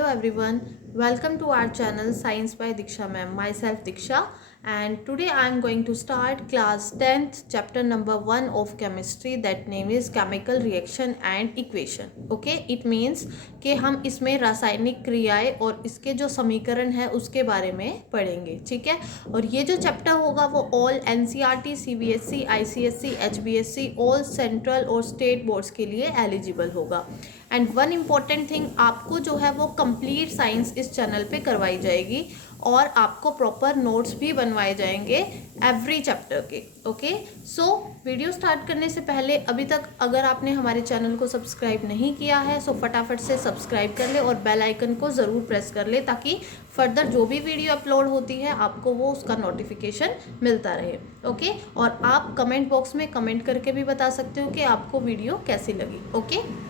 Hello everyone, welcome to our channel Science by Diksha Ma'am. Myself Diksha, and today I am going to start class 10th chapter number 1 of chemistry, that name is chemical reaction and equation. Okay, it means कि हम इसमें रासायनिक क्रियाएं और इसके जो समीकरण है उसके बारे में पढ़ेंगे. ठीक है, और ये जो चैप्टर होगा वो all NCERT, CBSE, ICSE, HBSE, all central और स्टेट बोर्ड्स के लिए एलिजिबल होगा. एंड वन इम्पॉर्टेंट थिंग, आपको जो है वो कंप्लीट साइंस इस चैनल पे करवाई जाएगी और आपको प्रॉपर नोट्स भी बनवाए जाएंगे एवरी चैप्टर के. ओके, सो वीडियो स्टार्ट करने से पहले अभी तक अगर आपने हमारे चैनल को सब्सक्राइब नहीं किया है सो फटाफट से सब्सक्राइब कर ले और बेल आइकन को ज़रूर प्रेस कर ले ताकि फर्दर जो भी वीडियो अपलोड होती है आपको वो उसका नोटिफिकेशन मिलता रहे. ओके, और आप कमेंट बॉक्स में कमेंट करके भी बता सकते हो कि आपको वीडियो कैसी लगी. Okay,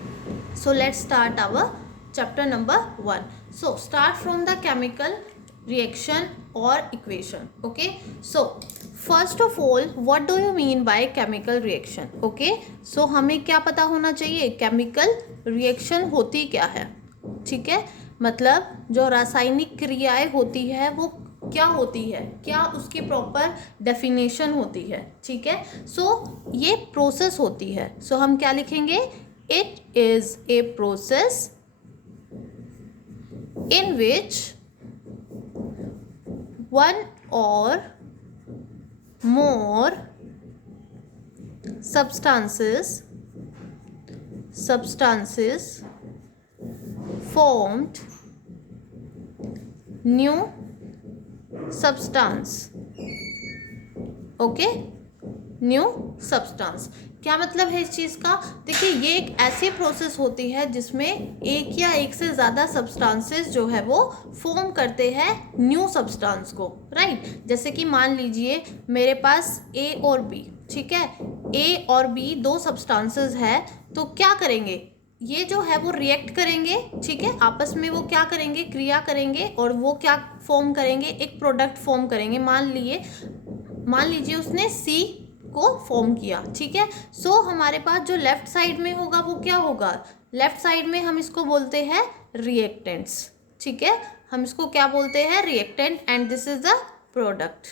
so let's start our chapter number 1. So start from the chemical reaction or equation. Okay, so first of all what do you mean by chemical reaction? Okay, so हमें क्या पता होना चाहिए chemical reaction होती क्या है. ठीक है, मतलब जो रासायनिक क्रियाएं होती है वो क्या होती है, क्या उसकी प्रॉपर डेफिनेशन होती है. ठीक है, सो ये प्रोसेस होती है. सो हम क्या लिखेंगे, it is a process in which one or more substances formed new substance. Okay, new substance. क्या मतलब है इस चीज़ का, देखिए ये एक ऐसी प्रोसेस होती है जिसमें एक या एक से ज़्यादा सब्सटेंसेस जो है वो फॉर्म करते हैं न्यू सब्सटेंस को. राइट, जैसे कि मान लीजिए मेरे पास ए और बी. ठीक है, ए और बी दो सब्सटेंसेस है, तो क्या करेंगे, ये जो है वो रिएक्ट करेंगे. ठीक है, आपस में वो क्या करेंगे, क्रिया करेंगे और वो क्या फॉर्म करेंगे, एक प्रोडक्ट फॉर्म करेंगे. मान लीजिए उसने सी को फॉर्म किया. ठीक है, सो हमारे पास जो लेफ्ट साइड में होगा वो क्या होगा, लेफ्ट साइड में हम इसको बोलते हैं रिएक्टेंट्स. ठीक है, हम इसको क्या बोलते हैं, reactant, and this is the product.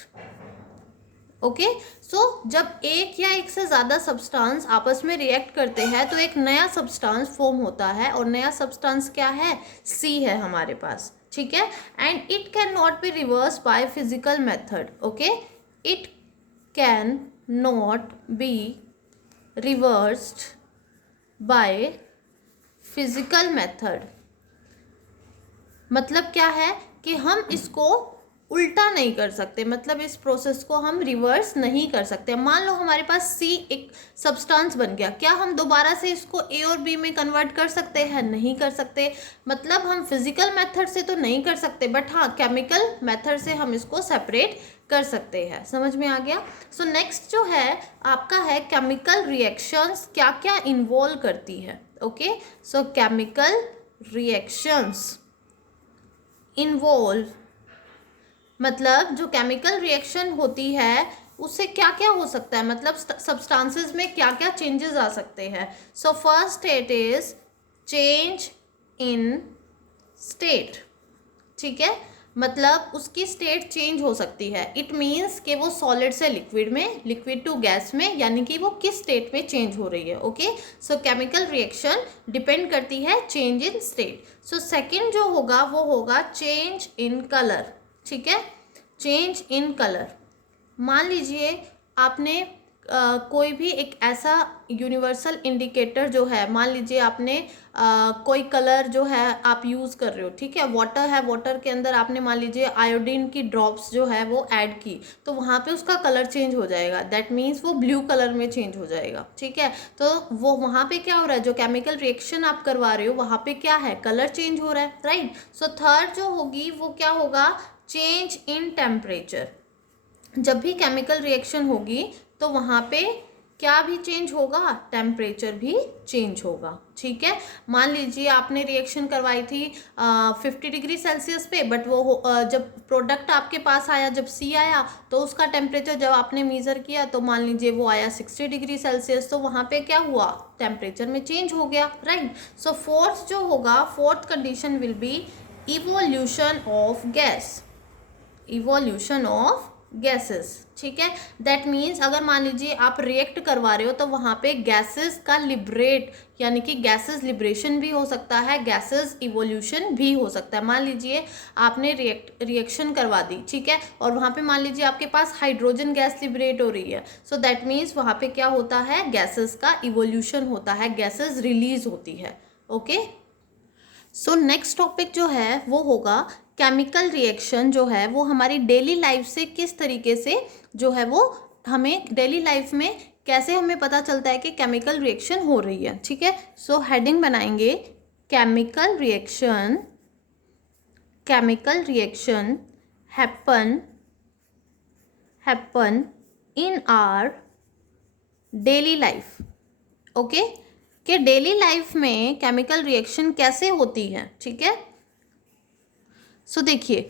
Okay, so जब एक या एक से ज़्यादा सब्सटेंस आपस में रिएक्ट करते हैं तो एक नया सब्सटेंस फॉर्म होता है, और नया सब्सटेंस क्या है, सी है हमारे पास. ठीक है, and it can not be reverse by physical method. Okay, it can not be reversed by physical method. मतलब क्या है कि हम इसको उल्टा नहीं कर सकते, मतलब इस प्रोसेस को हम रिवर्स नहीं कर सकते. मान लो हमारे पास सी एक सब्सटेंस बन गया, क्या हम दोबारा से इसको ए और बी में कन्वर्ट कर सकते हैं, नहीं कर सकते. मतलब हम फिजिकल मेथड से तो नहीं कर सकते, बट हाँ केमिकल मेथड से हम इसको सेपरेट कर सकते हैं. समझ में आ गया. सो नेक्स्ट जो है आपका है केमिकल रिएक्शंस क्या क्या इन्वॉल्व करती है. ओके, सो केमिकल रिएक्शंस इन्वॉल्व, मतलब जो केमिकल रिएक्शन होती है उससे क्या क्या हो सकता है, मतलब सब्सटेंसेस में क्या क्या चेंजेस आ सकते हैं. So first state is change in state. ठीक है, मतलब उसकी स्टेट चेंज हो सकती है. इट मीन्स कि वो सॉलिड से लिक्विड में, लिक्विड टू गैस में, यानी कि वो किस स्टेट में चेंज हो रही है. ओके, सो केमिकल रिएक्शन डिपेंड करती है change in state. So second जो होगा वो होगा चेंज इन कलर. ठीक है, चेंज इन कलर. मान लीजिए आपने कोई भी एक ऐसा यूनिवर्सल इंडिकेटर जो है, मान लीजिए आपने कोई कलर जो है आप यूज़ कर रहे हो. ठीक है, वाटर है, वाटर के अंदर आपने मान लीजिए आयोडीन की ड्रॉप्स जो है वो ऐड की, तो वहाँ पे उसका कलर चेंज हो जाएगा. दैट मीन्स वो ब्लू कलर में चेंज हो जाएगा. ठीक है, तो वो वहाँ पे क्या हो रहा है, जो केमिकल रिएक्शन आप करवा रहे हो वहाँ पे क्या है, कलर चेंज हो रहा है. राइट, सो थर्ड जो होगी वो क्या होगा, चेंज इन टेम्परेचर. जब भी केमिकल रिएक्शन होगी तो वहाँ पे क्या भी चेंज होगा, टेम्परेचर भी चेंज होगा. ठीक है, मान लीजिए आपने रिएक्शन करवाई थी 50 डिग्री सेल्सियस पे, बट वो जब प्रोडक्ट आपके पास आया, जब सी आया तो उसका टेम्परेचर जब आपने मेज़र किया तो मान लीजिए वो आया 60 डिग्री सेल्सियस, तो वहाँ पे क्या हुआ, टेम्परेचर में चेंज हो गया. राइट, सो फोर्थ जो होगा, fourth condition will be evolution of gas, evolution of gases, ठीक है। दैट मीन्स अगर मान लीजिए आप रिएक्ट करवा रहे हो तो वहाँ पे गैसेस का लिबरेट यानी कि गैसेस लिबरेशन भी हो सकता है, गैसेस इवोल्यूशन भी हो सकता है। मान लीजिए आपने रिएक्शन करवा दी, ठीक है, और वहाँ पे मान लीजिए आपके पास हाइड्रोजन गैस लिबरेट हो रही है, सो दैट मीन्स वहाँ पे क्या होता है, गैसेस का इवोल्यूशन होता है, गैसेस रिलीज होती है। ओके, सो नेक्स्ट टॉपिक जो है वो होगा केमिकल रिएक्शन जो है वो हमारी डेली लाइफ से किस तरीके से जो है वो हमें डेली लाइफ में कैसे हमें पता चलता है कि केमिकल रिएक्शन हो रही है, ठीक है। सो हेडिंग बनाएंगे chemical reaction, chemical reaction happen in our daily life. Okay, कि डेली लाइफ में केमिकल रिएक्शन कैसे होती है, ठीक है। सो देखिए,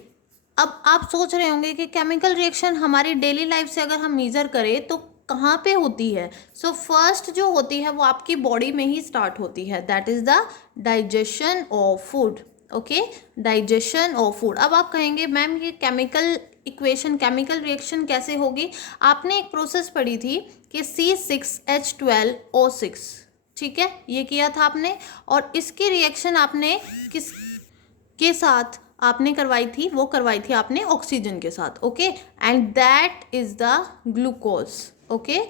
अब आप सोच रहे होंगे कि केमिकल रिएक्शन हमारी डेली लाइफ से अगर हम मेजर करें तो कहाँ पे होती है। सो फर्स्ट जो होती है वो आपकी बॉडी में ही स्टार्ट होती है, that is the digestion of food. Okay, digestion of food. अब आप कहेंगे मैम ये केमिकल इक्वेशन, केमिकल रिएक्शन कैसे होगी। आपने एक प्रोसेस पढ़ी थी कि C6H12O6, ठीक है, ये किया था आपने, और इसकी रिएक्शन आपने किस के साथ आपने करवाई थी, वो करवाई थी आपने ऑक्सीजन के साथ। Okay, and that is the glucose. Okay,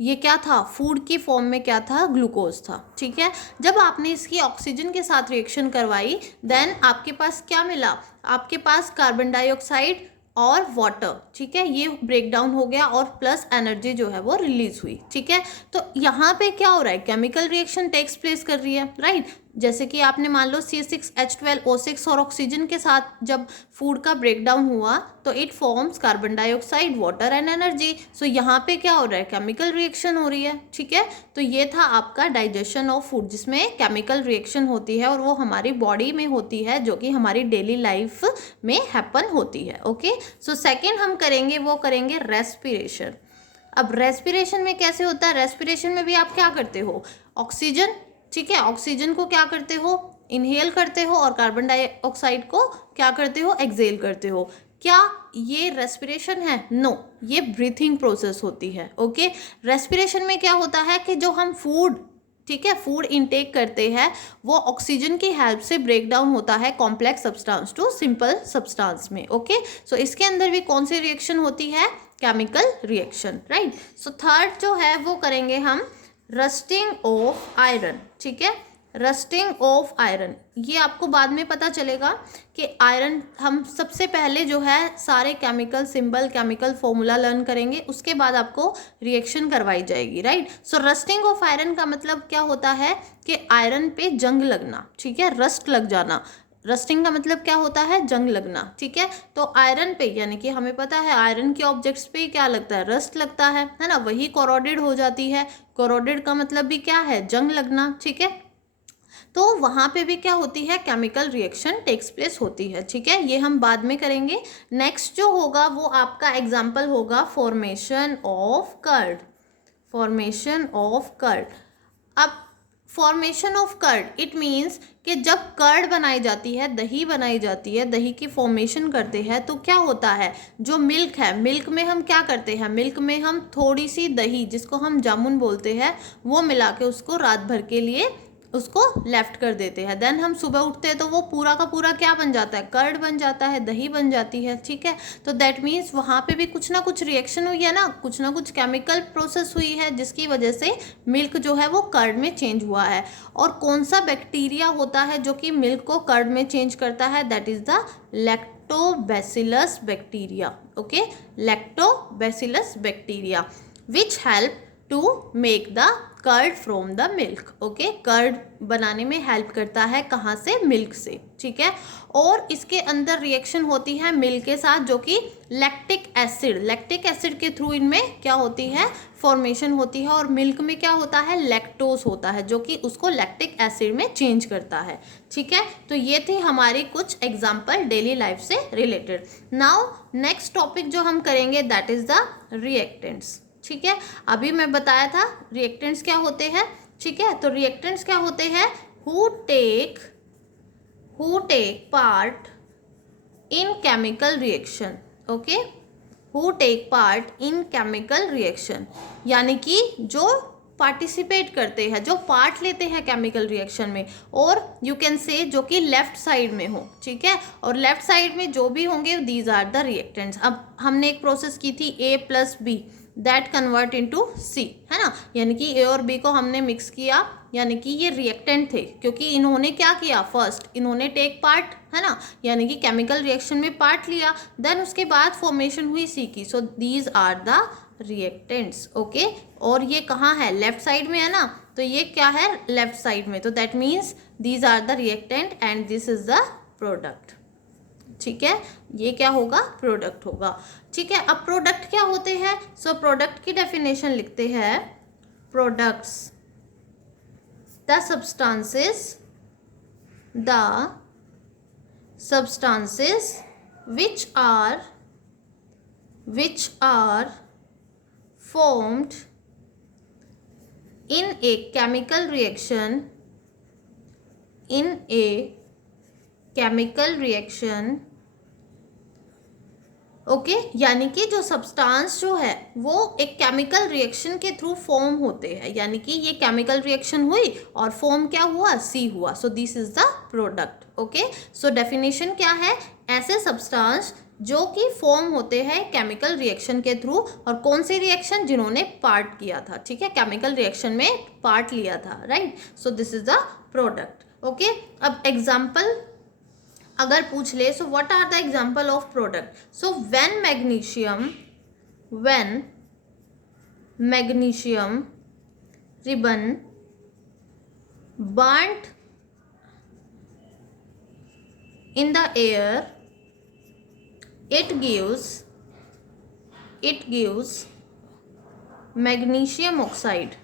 ये क्या था, फूड की फॉर्म में क्या था, ग्लूकोज था, ठीक है। जब आपने इसकी ऑक्सीजन के साथ रिएक्शन करवाई देन आपके पास क्या मिला, आपके पास कार्बन डाइऑक्साइड और वाटर, ठीक है, ये ब्रेक डाउन हो गया और प्लस एनर्जी जो है वो रिलीज हुई, ठीक है। तो यहाँ पे क्या हो रहा है, केमिकल रिएक्शन टेक्स प्लेस कर रही है, राइट। जैसे कि आपने मान लो C6H12O6 और ऑक्सीजन के साथ जब फूड का ब्रेक डाउन हुआ तो it forms carbon dioxide, water and energy. So यहाँ पे क्या हो रहा है, केमिकल रिएक्शन हो रही है, ठीक है। तो ये था आपका डाइजेशन ऑफ फूड जिसमें केमिकल रिएक्शन होती है और वो हमारी बॉडी में होती है, जो कि हमारी डेली लाइफ में हैपन होती है। ओके, सो सेकेंड हम करेंगे वो करेंगे रेस्पिरेशन। अब रेस्पिरेशन में कैसे होता है, रेस्पिरेशन में भी आप क्या करते हो, ऑक्सीजन, ठीक है, ऑक्सीजन को क्या करते हो, इनहेल करते हो, और कार्बन डाइऑक्साइड को क्या करते हो, एक्सेल करते हो। क्या ये रेस्पिरेशन है, नो, ये ब्रीथिंग प्रोसेस होती है। ओके, रेस्पिरेशन में क्या होता है कि जो हम फूड, ठीक है, फूड इनटेक करते हैं वो ऑक्सीजन की हेल्प से ब्रेक डाउन होता है complex substance to simple substance में। ओके, सो इसके अंदर भी कौन सी रिएक्शन होती है, chemical reaction, right. So third जो है वो करेंगे हम रस्टिंग ऑफ आयरन, ठीक है, रस्टिंग ऑफ आयरन। ये आपको बाद में पता चलेगा कि आयरन, हम सबसे पहले जो है सारे chemical symbol, chemical formula learn करेंगे, उसके बाद आपको रिएक्शन करवाई जाएगी, right. So rusting of iron का मतलब क्या होता है कि आयरन पे जंग लगना, ठीक है, रस्ट लग जाना। रस्टिंग का मतलब क्या होता है, जंग लगना, ठीक है। तो आयरन पे, यानी कि हमें पता है आयरन के ऑब्जेक्ट्स पे क्या लगता है, रस्ट लगता है ना, वही कोरोडेड हो जाती है। कोरोडेड का मतलब भी क्या है, जंग लगना, ठीक है। तो वहाँ पे भी क्या होती है, केमिकल रिएक्शन टेक्स प्लेस होती है, ठीक है, ये हम बाद में करेंगे। नेक्स्ट जो होगा वो आपका एग्जाम्पल होगा formation of curd, formation of curd. अब formation of curd it means कि जब कर्ड बनाई जाती है, दही बनाई जाती है, दही की फॉर्मेशन करते हैं तो क्या होता है, जो मिल्क है, मिल्क में हम क्या करते हैं, मिल्क में हम थोड़ी सी दही जिसको हम जामुन बोलते हैं वो मिला के उसको रात भर के लिए उसको लेफ्ट कर देते हैं। देन हम सुबह उठते हैं तो वो पूरा का पूरा क्या बन जाता है, कर्ड बन जाता है, दही बन जाती है, ठीक है। तो दैट मीन्स वहाँ पे भी कुछ ना कुछ रिएक्शन हुई है ना कुछ केमिकल प्रोसेस हुई है जिसकी वजह से मिल्क जो है वो कर्ड में चेंज हुआ है। और कौन सा बैक्टीरिया होता है जो कि मिल्क को कर्ड में चेंज करता है, that is the lactobacillus bacteria. Okay, lactobacillus bacteria which help to make the curd from the milk. Okay, curd बनाने में हेल्प करता है, कहाँ से, मिल्क से, ठीक है। और इसके अंदर रिएक्शन होती है मिल्क के साथ जो कि लैक्टिक एसिड, लैक्टिक एसिड के थ्रू इनमें क्या होती है, फॉर्मेशन होती है। और मिल्क में क्या होता है, लैक्टोज होता है जो कि उसको लैक्टिक एसिड में चेंज करता है, ठीक है। तो ये थी हमारी कुछ एग्जाम्पल डेली लाइफ से रिलेटेड। नाउ नेक्स्ट टॉपिक जो हम करेंगे दैट इज द रिएक्टेंट्स, ठीक है। अभी मैं बताया था रिएक्टेंट्स क्या होते हैं, ठीक है। तो रिएक्टेंट्स क्या होते हैं, who who take part in chemical reaction. Okay, who take part in chemical reaction, यानी कि जो पार्टिसिपेट करते हैं, जो पार्ट लेते हैं केमिकल रिएक्शन में, और यू कैन से जो कि लेफ्ट साइड में हो, ठीक है, और लेफ्ट साइड में जो भी होंगे दीज आर द रिएक्टेंट्स. अब हमने एक प्रोसेस की थी A plus B, that convert into C, है ना, यानी कि A और B को हमने मिक्स किया, यानी कि ये रिएक्टेंट थे, क्योंकि इन्होंने क्या किया, फर्स्ट इन्होंने टेक पार्ट, है ना, यानी कि केमिकल रिएक्शन में पार्ट लिया, देन उसके बाद फॉर्मेशन हुई C की. So these are the reactants. Okay, और ये कहाँ है, लेफ्ट साइड में है ना, तो ये क्या है, लेफ्ट साइड में, तो that means these are the reactant and this is the product. ठीक है, ये क्या होगा, प्रोडक्ट होगा. ठीक है, अब प्रोडक्ट क्या होते हैं. सो प्रोडक्ट की डेफिनेशन लिखते हैं, products the substances which are formed in a chemical reaction, okay, यानी कि जो सब्सटेंस जो है वो एक केमिकल रिएक्शन के थ्रू फॉर्म होते हैं, यानी कि ये केमिकल रिएक्शन हुई और फॉर्म क्या हुआ, C हुआ. सो this is the product. Okay, so definition क्या है, ऐसे सब्सटेंस जो कि फॉर्म होते हैं केमिकल रिएक्शन के थ्रू, और कौन सी रिएक्शन, जिन्होंने पार्ट किया था, ठीक है, केमिकल रिएक्शन में पार्ट लिया था, right. So this is the product. Okay, अब एग्जाम्पल अगर पूछ ले, so what are the example of product. So when magnesium ribbon burnt in the air, it gives magnesium oxide.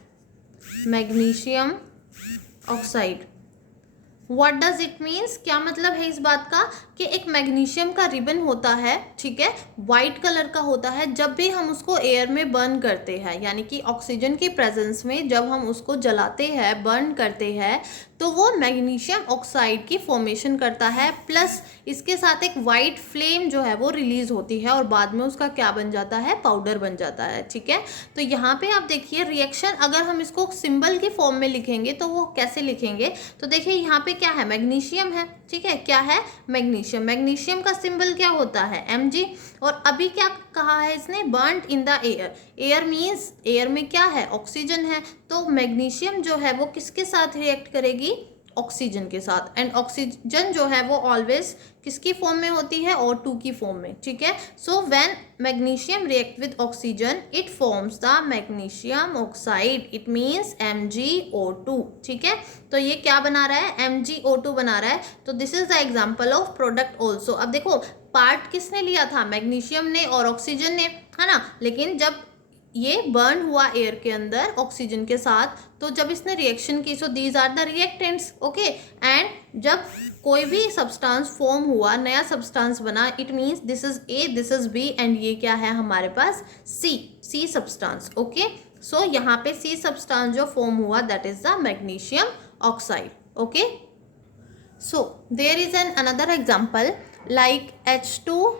What does it means, क्या मतलब है इस बात का, कि एक मैग्नीशियम का रिबन होता है, ठीक है, वाइट कलर का होता है, जब भी हम उसको एयर में बर्न करते हैं, यानी कि ऑक्सीजन की प्रेजेंस में जब हम उसको जलाते हैं, बर्न करते हैं, तो वो मैग्नीशियम ऑक्साइड की फॉर्मेशन करता है, प्लस इसके साथ एक वाइट फ्लेम जो है वो रिलीज होती है, और बाद में उसका क्या बन जाता है, पाउडर बन जाता है. ठीक है, तो यहाँ पे आप देखिए रिएक्शन, अगर हम इसको सिंबल की फॉर्म में लिखेंगे तो वो कैसे लिखेंगे, तो देखिए यहाँ पे क्या है, मैग्नीशियम है, ठीक है, क्या है, मैग्नीशियम का सिंबल क्या होता है, Mg. और अभी क्या कहा है इसने, burned in the air means air में क्या है, ऑक्सीजन है, तो मैग्नीशियम जो है वो किसके साथ रिएक्ट करेगी, ऑक्सीजन के साथ, एंड ऑक्सीजन जो है वो ऑलवेज किसकी फॉर्म में होती है, O2 की फॉर्म में. ठीक है, सो when magnesium react with oxygen it forms the magnesium oxide, it means MgO2. ठीक है, तो ये क्या बना रहा है, MgO2 बना रहा है. तो this is the example of product also. अब देखो पार्ट किसने लिया था, मैग्नीशियम ने और ऑक्सीजन ने, है ना, लेकिन जब ये बर्न हुआ एयर के अंदर ऑक्सीजन के साथ, तो जब इसने रिएक्शन की, so these are the reactants. Okay, and जब कोई भी सब्सटेंस फॉर्म हुआ, नया सब्सटेंस बना, it means this is A, this is B, and ये क्या है हमारे पास, C सब्सटेंस. ओके, सो यहाँ पे C सब्सटेंस जो फॉर्म हुआ that is the magnesium oxide. Okay, so there is an another example like H2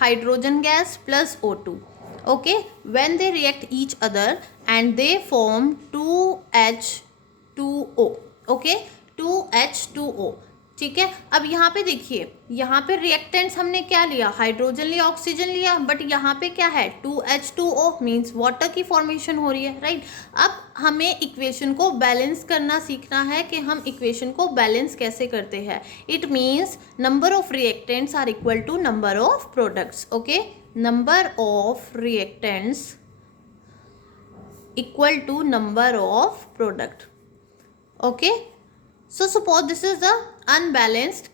hydrogen gas plus O2. Okay, when they react each other and they form 2H2O. Okay, 2H2O. ठीक है, अब यहाँ पे देखिए, यहाँ पे reactants हमने क्या लिया, हाइड्रोजन लिया, ऑक्सीजन लिया, बट यहाँ पे क्या है, 2H2O मीन्स वाटर की फॉर्मेशन हो रही है, राइट. अब हमें इक्वेशन को बैलेंस करना सीखना है कि हम इक्वेशन को बैलेंस कैसे करते हैं. It means number of reactants are equal to number of products. Okay, number of reactants equal to number of product. Okay, so suppose this is the unbalanced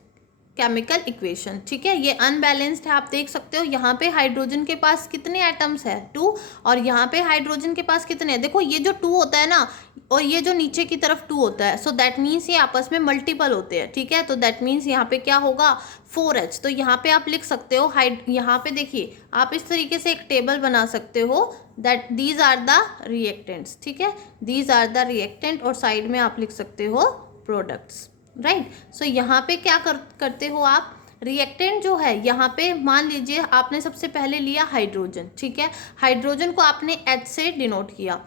chemical equation. ठीक है, ये unbalanced है, आप देख सकते हो यहाँ पे हाइड्रोजन के पास कितने एटम्स है, 2, और यहाँ पे हाइड्रोजन के पास कितने हैं, देखो ये जो 2 होता है ना, और ये जो नीचे की तरफ 2 होता है, सो दैट मीन्स ये आपस में मल्टीपल होते हैं. ठीक है, तो दैट मीन्स यहाँ पे क्या होगा, 4H. तो यहाँ पे आप लिख सकते हो यहाँ पे देखिए, आप इस तरीके से एक टेबल बना सकते हो that these are the reactants. ठीक है, दीज आर द रिएक्टेंट, और साइड में आप लिख सकते हो प्रोडक्ट्स. राइट। सो यहाँ पे क्या करते हो आप, रिएक्टेंट जो है यहाँ पे मान लीजिए आपने सबसे पहले लिया हाइड्रोजन, ठीक है, हाइड्रोजन को आपने H से डिनोट किया।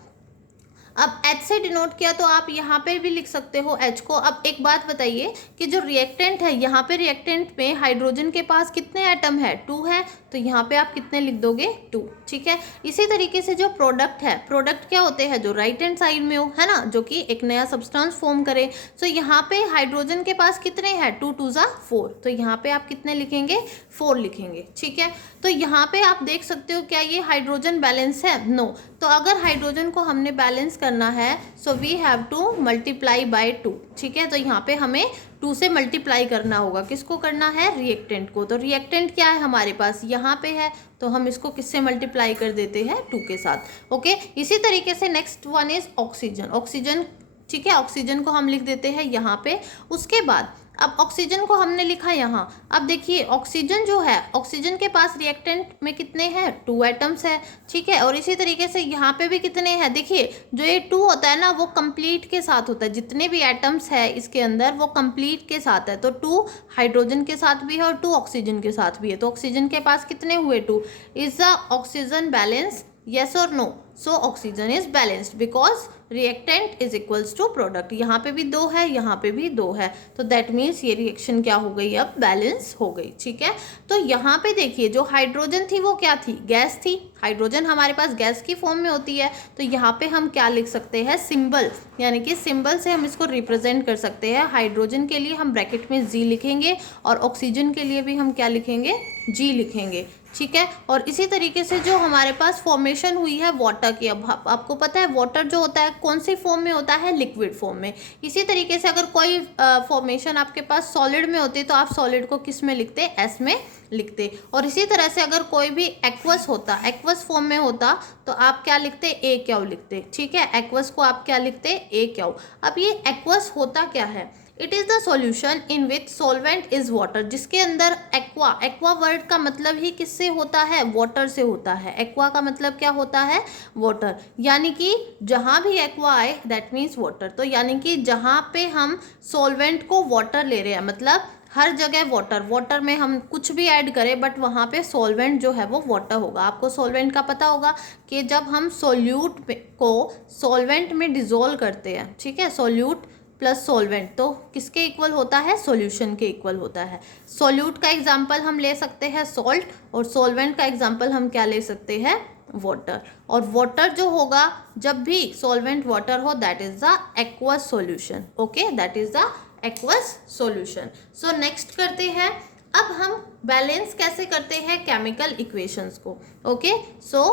अब H से डिनोट किया तो आप यहाँ पे भी लिख सकते हो H को। अब एक बात बताइए कि जो रिएक्टेंट है यहाँ पे, रिएक्टेंट में हाइड्रोजन के पास कितने एटम है, 2 है, तो यहाँ पे आप कितने लिख दोगे, 2, ठीक है। इसी तरीके से जो प्रोडक्ट है, प्रोडक्ट क्या होते हैं, जो राइट हैंड साइड में हो, है ना, जो कि एक नया सब्सटेंस फॉर्म करे। सो यहाँ पे हाइड्रोजन के पास कितने हैं, 2 2 जा 4, तो यहाँ पे आप कितने लिखेंगे, 4 लिखेंगे, ठीक है। तो यहाँ पे आप देख सकते हो क्या ये हाइड्रोजन बैलेंस है, नो। तो अगर हाइड्रोजन को हमने बैलेंस करना है, so we have to multiply by 2, ठीक है। तो यहाँ पे हमें 2 से मल्टीप्लाई करना होगा, किसको करना है, रिएक्टेंट को। तो रिएक्टेंट क्या है हमारे पास, यहाँ पे है, तो हम इसको किससे मल्टीप्लाई कर देते हैं, 2 के साथ, ओके। इसी तरीके से next one is oxygen, oxygen, ठीक है, ऑक्सीजन को हम लिख देते हैं यहाँ पे। उसके बाद अब ऑक्सीजन को हमने लिखा यहाँ, अब देखिए ऑक्सीजन जो है, ऑक्सीजन के पास रिएक्टेंट में कितने हैं, 2 एटम्स है, ठीक है। और इसी तरीके से यहाँ पे भी कितने हैं, देखिए जो ये 2 होता है ना, वो कंप्लीट के साथ होता है, जितने भी एटम्स है इसके अंदर वो कंप्लीट के साथ है। तो 2 हाइड्रोजन के साथ भी है और 2 ऑक्सीजन के साथ भी है। तो ऑक्सीजन के पास कितने हुए, 2। Is the oxygen balance, yes और no. So oxygen is balanced because reactant is equals to product. यहाँ पे भी 2 है, यहाँ पे भी 2 है, तो दैट मीन्स ये रिएक्शन क्या हो गई, अब बैलेंस हो गई, ठीक है। तो यहाँ पे देखिए जो हाइड्रोजन थी वो क्या थी, गैस थी। हाइड्रोजन हमारे पास गैस की फॉर्म में होती है, तो यहाँ पे हम क्या लिख सकते हैं, सिंबल, यानी कि सिंबल से हम इसको रिप्रेजेंट कर सकते हैं। हाइड्रोजन के लिए हम ब्रैकेट में G लिखेंगे और ऑक्सीजन के लिए भी हम क्या लिखेंगे, G लिखेंगे, ठीक है। और इसी तरीके से जो हमारे पास फॉर्मेशन हुई है वाटर की, अब आपको पता है वाटर जो होता है कौन सी फॉर्म में होता है, लिक्विड फॉर्म में। इसी तरीके से अगर कोई फॉर्मेशन आपके पास सॉलिड में होती है तो आप सॉलिड को किस में लिखते, एस में लिखते। और इसी तरह से अगर कोई भी एक्वस होता, एक्वस फॉर्म में होता, तो आप क्या लिखते, ए क्यू लिखते, ठीक है। एक्वस को आप क्या लिखते, ए क्यू। अब ये एक्वस होता क्या है, it is the solution in which solvent is water, जिसके अंदर एक्वा, एक्वा वर्ड का मतलब ही किससे होता है, वाटर से होता है। एक्वा का मतलब क्या होता है, वाटर, यानी कि जहाँ भी एक्वा आए दैट मीन्स वाटर। तो यानी कि जहाँ पे हम सॉल्वेंट को वाटर ले रहे हैं, मतलब हर जगह वाटर, वाटर में हम कुछ भी ऐड करें बट वहाँ पे सॉल्वेंट जो है वो वाटर होगा। आपको सॉल्वेंट का पता होगा कि जब हम सोल्यूट को सॉल्वेंट में डिज़ोल्व करते हैं, ठीक है, सोल्यूट प्लस सॉल्वेंट तो किसके इक्वल होता है, सॉल्यूशन के इक्वल होता है। सॉल्यूट का एग्जांपल हम ले सकते हैं सॉल्ट, और सॉल्वेंट का एग्जांपल हम क्या ले सकते हैं, वाटर। और वाटर जो होगा जब भी सॉल्वेंट वाटर हो, that is the aqueous solution, okay, that is the aqueous solution. So next करते हैं, अब हम बैलेंस कैसे करते हैं केमिकल इक्वेशंस को, okay. So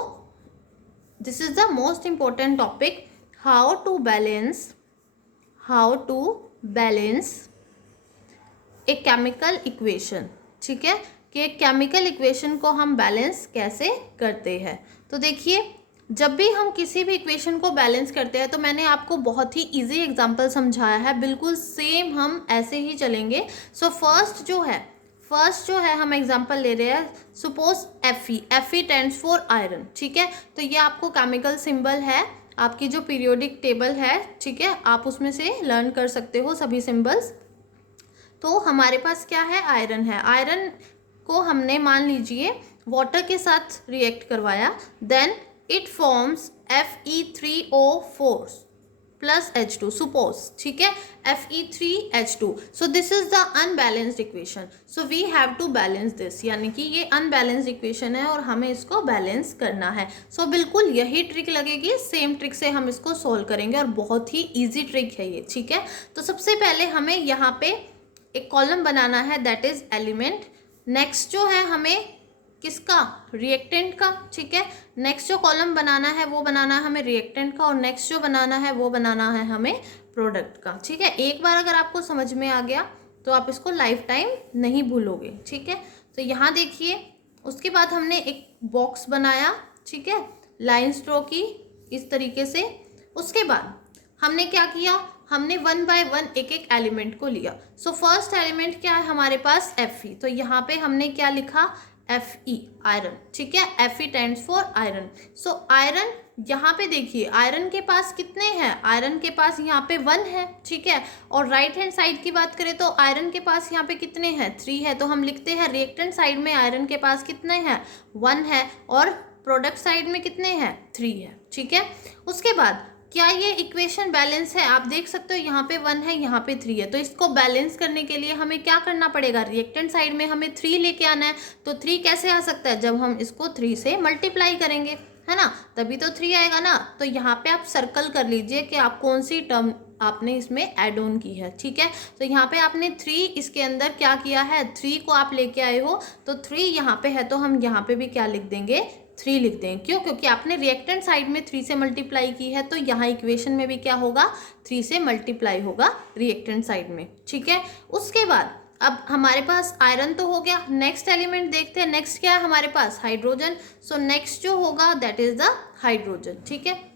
this is the most important topic, how to balance a chemical equation, ठीक है, कि केमिकल इक्वेशन को हम बैलेंस कैसे करते हैं। तो देखिए जब भी हम किसी भी इक्वेशन को बैलेंस करते हैं, तो मैंने आपको बहुत ही इजी एग्जांपल समझाया है, बिल्कुल सेम हम ऐसे ही चलेंगे। सो फर्स्ट जो है हम एग्जांपल ले रहे हैं, suppose Fe stands for iron, ठीक है। तो ये आपको केमिकल सिंबल है, आपकी जो पीरियोडिक टेबल है, ठीक है, आप उसमें से लर्न कर सकते हो सभी सिंबल्स। तो हमारे पास क्या है, आयरन है। आयरन को हमने मान लीजिए वाटर के साथ रिएक्ट करवाया, then it forms Fe3O4 plus H2, suppose, ठीक है, Fe3H2। So this is the unbalanced equation, so we have to balance this, यानी कि ये अनबैलेंस्ड इक्वेशन है और हमें इसको बैलेंस करना है। सो बिल्कुल यही ट्रिक लगेगी, सेम ट्रिक से हम इसको सोल्व करेंगे और बहुत ही ईजी ट्रिक है ये, ठीक है। तो सबसे पहले हमें यहाँ पे एक कॉलम बनाना है, दैट इज एलिमेंट। नेक्स्ट जो है हमें किसका, रिएक्टेंट का, ठीक है। नेक्स्ट जो कॉलम बनाना है वो बनाना है हमें रिएक्टेंट का, और नेक्स्ट जो बनाना है वो बनाना है हमें प्रोडक्ट का, ठीक है। एक बार अगर आपको समझ में आ गया तो आप इसको लाइफ टाइम नहीं भूलोगे, ठीक है। तो यहाँ देखिए, उसके बाद हमने एक बॉक्स बनाया, ठीक है, लाइंस ड्रॉ की इस तरीके से। उसके बाद हमने क्या किया, हमने 1 बाय 1 एक एक एलिमेंट को लिया। सो फर्स्ट एलिमेंट क्या है हमारे पास, Fe। तो यहाँ पे हमने क्या लिखा, Fe आयरन, ठीक है, Fe stands for iron. So iron यहाँ पे देखिए आयरन के पास कितने हैं, आयरन के पास यहाँ पे 1 है, ठीक है। और राइट हैंड साइड की बात करें तो आयरन के पास यहाँ पे कितने हैं, 3 है। तो हम लिखते हैं रिएक्टेंट साइड में आयरन के पास कितने हैं, 1 है, और प्रोडक्ट साइड में कितने हैं, 3 है, ठीक है। उसके बाद क्या ये इक्वेशन बैलेंस है, आप देख सकते हो यहाँ पे 1 है, यहाँ पे 3 है। तो इसको बैलेंस करने के लिए हमें क्या करना पड़ेगा, रिएक्टेंट साइड में हमें 3 लेके आना है। तो 3 कैसे आ सकता है, जब हम इसको 3 से मल्टीप्लाई करेंगे, है ना, तभी तो 3 आएगा ना। तो यहाँ पे आप सर्कल कर लीजिए कि आप कौन सी टर्म आपने इसमें ऐड ऑन की है, ठीक है। तो यहाँ पे आपने 3 इसके अंदर क्या किया है, 3 को आप लेके आए हो, तो 3 यहाँ पे है, तो हम यहाँ पे भी क्या लिख देंगे, 3 लिख देंगे। क्यों, क्योंकि आपने रिएक्टेंट साइड में 3 से मल्टीप्लाई की है, तो यहाँ इक्वेशन में भी क्या होगा, 3 से मल्टीप्लाई होगा रिएक्टेंट साइड में, ठीक है। उसके बाद अब हमारे पास आयरन तो हो गया, नेक्स्ट एलिमेंट देखते हैं, नेक्स्ट क्या है हमारे पास, हाइड्रोजन। सो नेक्स्ट जो होगा दैट इज द हाइड्रोजन, ठीक है।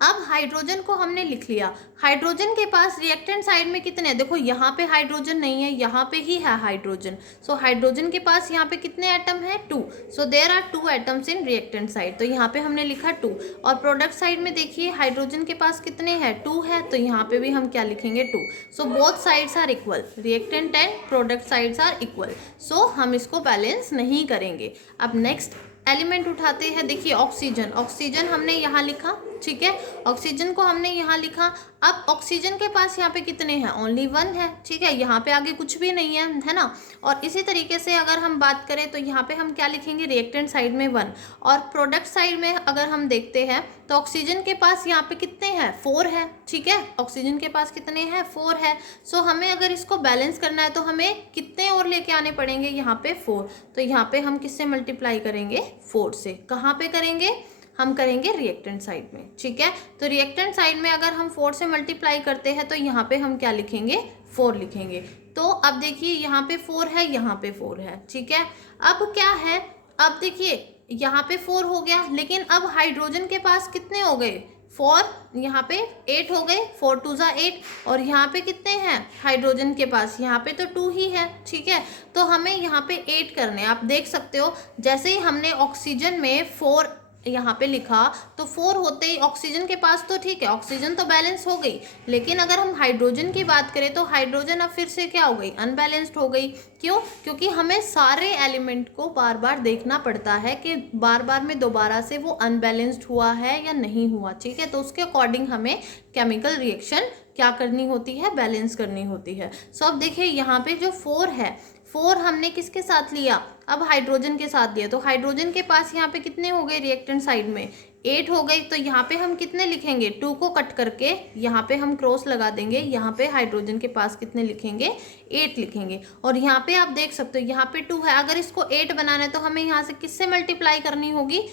अब हाइड्रोजन को हमने लिख लिया, हाइड्रोजन के पास रिएक्टेंट साइड में कितने हैं, देखो यहाँ पे हाइड्रोजन नहीं है, यहाँ पे ही है हाइड्रोजन। सो हाइड्रोजन के पास यहाँ पे कितने एटम है, 2। So there are 2 atoms in reactant side, तो यहाँ पे हमने लिखा 2। और प्रोडक्ट साइड में देखिए हाइड्रोजन के पास कितने हैं, 2 है, तो यहाँ पे भी हम क्या लिखेंगे, 2। So both sides are equal, reactant and product sides are equal. So हम इसको बैलेंस नहीं करेंगे। अब नेक्स्ट एलिमेंट उठाते हैं, देखिए ऑक्सीजन, ऑक्सीजन हमने यहाँ लिखा, ठीक है, ऑक्सीजन को हमने यहाँ लिखा। अब ऑक्सीजन के पास यहाँ पे कितने हैं, ओनली 1 है, ठीक है, यहाँ पे आगे कुछ भी नहीं है ना। और इसी तरीके से अगर हम बात करें तो यहाँ पे हम क्या लिखेंगे, रिएक्टेंट साइड में 1, और प्रोडक्ट साइड में अगर हम देखते हैं तो ऑक्सीजन के पास यहाँ पे कितने हैं, 4 है, ठीक है, ऑक्सीजन के पास कितने हैं, 4 है। सो हमें अगर इसको बैलेंस करना है तो हमें कितने और लेके आने पड़ेंगे, यहाँ पे 4। तो यहाँ पे हम किससे मल्टीप्लाई करेंगे, 4 से। कहाँ पे करेंगे, हम करेंगे रिएक्टेंट साइड में, ठीक है। तो रिएक्टेंट साइड में अगर हम 4 से मल्टीप्लाई करते हैं तो यहाँ पे हम क्या लिखेंगे, 4 लिखेंगे। तो अब देखिए यहाँ पे 4 है, यहाँ पे 4 है, ठीक है। अब क्या है, अब देखिए यहाँ पे 4 हो गया, लेकिन अब हाइड्रोजन के पास कितने हो गए, 4, यहाँ पे 8 हो गए, 4 2 ज़ा 8, और यहाँ पे कितने हैं हाइड्रोजन के पास, यहाँ पे तो 2 ही है, ठीक है। तो हमें यहाँ पे 8 करने, आप देख सकते हो जैसे ही हमने ऑक्सीजन में 4 यहाँ पे लिखा तो 4 होते ही ऑक्सीजन के पास तो ठीक है, ऑक्सीजन तो बैलेंस हो गई, लेकिन अगर हम हाइड्रोजन की बात करें तो हाइड्रोजन अब फिर से क्या हो गई, अनबैलेंस्ड हो गई। क्यों, क्योंकि हमें सारे एलिमेंट को बार बार देखना पड़ता है कि बार बार में दोबारा से वो अनबैलेंस्ड हुआ है या नहीं हुआ, ठीक है। तो उसके अकॉर्डिंग हमें केमिकल रिएक्शन क्या करनी होती है, बैलेंस करनी होती है। सो अब देखिए यहाँ पे जो 4 है, 4 हमने किसके साथ लिया, अब हाइड्रोजन के साथ लिया, तो हाइड्रोजन के पास यहाँ पे कितने हो गए रिएक्टेंट साइड में, 8 हो गई। तो यहाँ पे हम कितने लिखेंगे, 2 को कट करके यहाँ पे हम क्रॉस लगा देंगे, यहाँ पे हाइड्रोजन के पास कितने लिखेंगे, 8 लिखेंगे। और यहाँ पे आप देख सकते हो यहाँ पे 2 है, अगर इसको 8 बनाना है तो हमें यहाँ से किससे मल्टीप्लाई करनी होगी,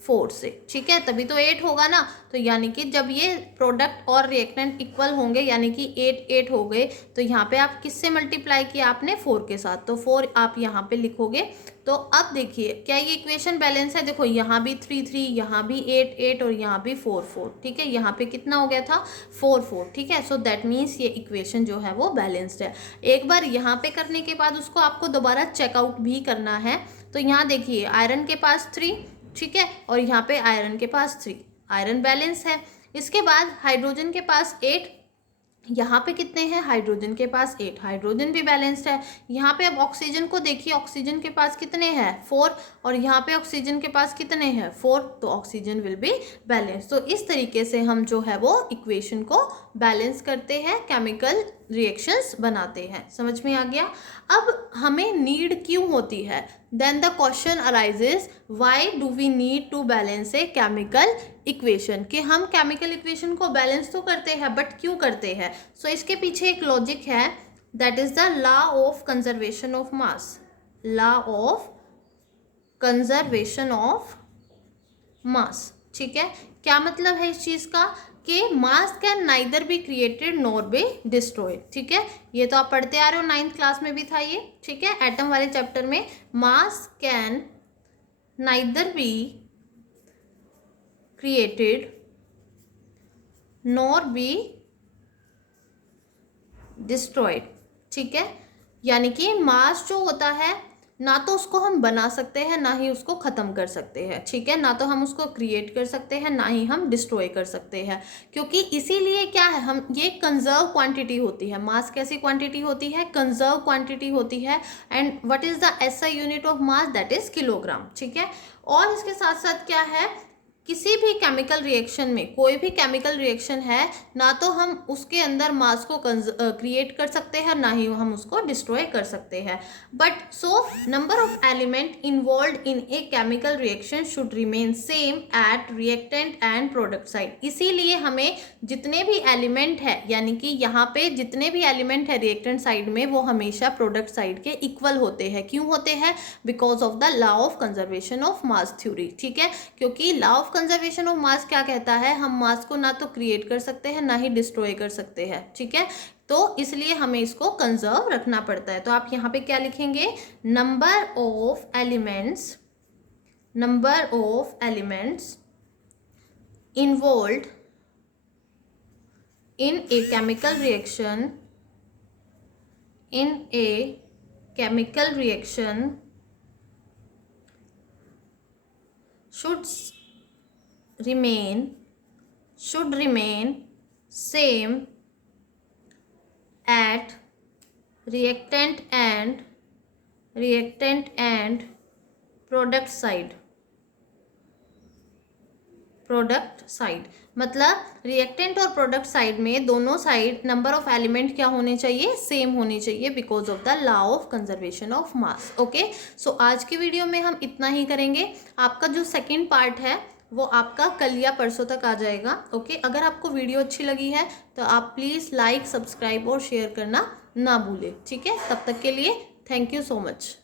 4 से, ठीक है, तभी तो 8 होगा ना। तो यानी कि जब ये प्रोडक्ट और रिएक्टेंट इक्वल होंगे, यानी कि 8 8 हो गए, तो यहाँ पे आप किससे मल्टीप्लाई किया आपने, 4 के साथ, तो 4 आप यहाँ पे लिखोगे। तो अब देखिए क्या ये इक्वेशन बैलेंस है, देखो यहाँ भी 3 3, यहाँ भी 8 8, और यहाँ भी 4 4, ठीक है, यहाँ पे कितना हो गया था, 4 4, ठीक है। सो दैट मीन्स ये इक्वेशन जो है वो बैलेंस्ड है। एक बार यहाँ पे करने के बाद उसको आपको दोबारा चेकआउट भी करना है। तो यहाँ देखिए आयरन के पास 3, ठीक है, और यहाँ पे आयरन के पास 3, आयरन बैलेंस है। इसके बाद हाइड्रोजन के पास 8, यहाँ पे कितने हैं, हाइड्रोजन के पास 8, हाइड्रोजन भी बैलेंस्ड है। यहाँ पे अब ऑक्सीजन को देखिए, ऑक्सीजन के पास कितने हैं, 4, और यहाँ पे ऑक्सीजन के पास कितने हैं, 4, तो ऑक्सीजन विल बी बैलेंस। तो इस तरीके से हम जो है वो इक्वेशन को बैलेंस करते हैं, केमिकल रिएक्शंस बनाते हैं। समझ में आ गया। अब हमें नीड क्यों होती है, then the question arises why do we need to balance a chemical equation, कि हम केमिकल इक्वेशन को बैलेंस तो करते हैं बट क्यों करते हैं। सो इसके पीछे एक लॉजिक है, that is the law of conservation of mass, law of conservation of मास, ठीक है। क्या मतलब है इस चीज का, कि मास can neither be created nor be destroyed, ठीक है। ये तो आप पढ़ते आ रहे हो, 9th क्लास में भी था ये, ठीक है, एटम वाले चैप्टर में, मास can neither be created nor be destroyed, ठीक है। यानी कि मास जो होता है ना तो उसको हम बना सकते हैं ना ही उसको ख़त्म कर सकते हैं, ठीक है। ना तो हम उसको क्रिएट कर सकते हैं ना ही हम डिस्ट्रॉय कर सकते हैं, क्योंकि इसीलिए क्या है, हम ये कंजर्व क्वांटिटी होती है। मास कैसी क्वांटिटी होती है, कंजर्व क्वांटिटी होती है। And what is the SI unit of mass, that is kilogram, ठीक है। और इसके साथ साथ क्या है, किसी भी केमिकल रिएक्शन में, कोई भी केमिकल रिएक्शन है, ना तो हम उसके अंदर मास को क्रिएट कर सकते हैं ना ही हम उसको डिस्ट्रॉय कर सकते हैं। But so number of element involve in a chemical reaction should remain same at reactant and product side. इसीलिए हमें जितने भी एलिमेंट है, यानी कि यहाँ पे जितने भी एलिमेंट है रिएक्टेंट साइड में, वो हमेशा प्रोडक्ट साइड के इक्वल होते हैं। क्यों होते हैं? Because of the law of conservation of mass theory, ठीक है। क्योंकि लॉ ऑफ कंजर्वेशन ऑफ मास क्या कहता है, हम मास को ना तो क्रिएट कर सकते हैं ना ही डिस्ट्रॉय कर सकते हैं, ठीक है। तो इसलिए हमें इसको कंजर्व रखना पड़ता है। तो आप यहाँ पे क्या लिखेंगे, number of elements involved in a chemical reaction should remain same at reactant and product side. मतलब रिएक्टेंट और प्रोडक्ट साइड में दोनों साइड नंबर ऑफ एलिमेंट क्या होने चाहिए, सेम होने चाहिए, because of the law of conservation of mass. Okay, so आज की वीडियो में हम इतना ही करेंगे। आपका जो सेकंड पार्ट है वो आपका कल या परसों तक आ जाएगा। ओके, अगर आपको वीडियो अच्छी लगी है तो आप प्लीज़ लाइक, सब्सक्राइब और शेयर करना ना भूलें, ठीक है। तब तक के लिए थैंक यू सो मच।